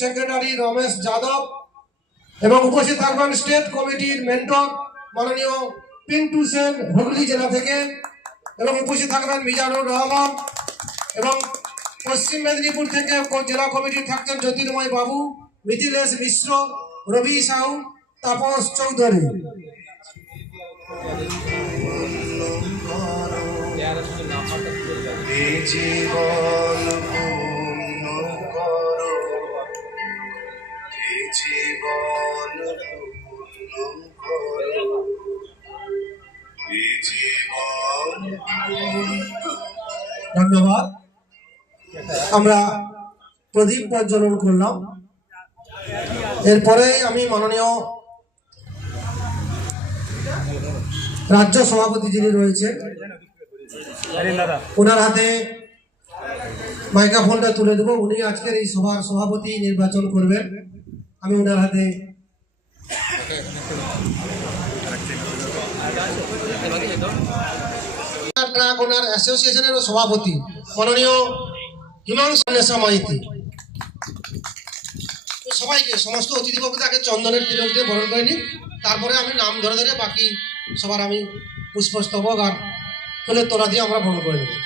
Secretary Ramesh Yadav এবং উপস্থিত থাকবেন স্টেট কমিটির মেন্টর মাননীয় পিন্টু সেন হুগলি জেলা থেকে, এবং উপস্থিত থাকবেন মিজানুর রহমান, এবং পশ্চিম মেদিনীপুর থেকে জেলা কমিটি থাকছেন জ্যোতির্ময় বাবু, মিথিলেশ মিশ্র, রবি সাহু, তাপস চৌধুরী। ধন্যবাদ। আমরা প্রদীপ প্রজ্বলন করলাম। এরপরে আমি মাননীয় রাজ্য সভাপতি যিনি রয়েছে ওনার হাতে মাইক্রোফোনটা তুলে দেবো। উনি আজকের এই সভার সভাপতি নির্বাচন করবেন। আমি ওনার হাতে ট্রাক ওনার অ্যাসোসিয়েশনের সভাপতি মাননীয় হিমাংশু মাইতি, সবাইকে সমস্ত অতিথিবর্গকে আগে চন্দনের তিলক দিয়ে বরণ করে নিই। তারপরে আমি নাম ধরে ধরে বাকি সবার আমি পুষ্পস্তবক আর ফুলের তোলা দিয়ে আমরা বরণ করে নিই।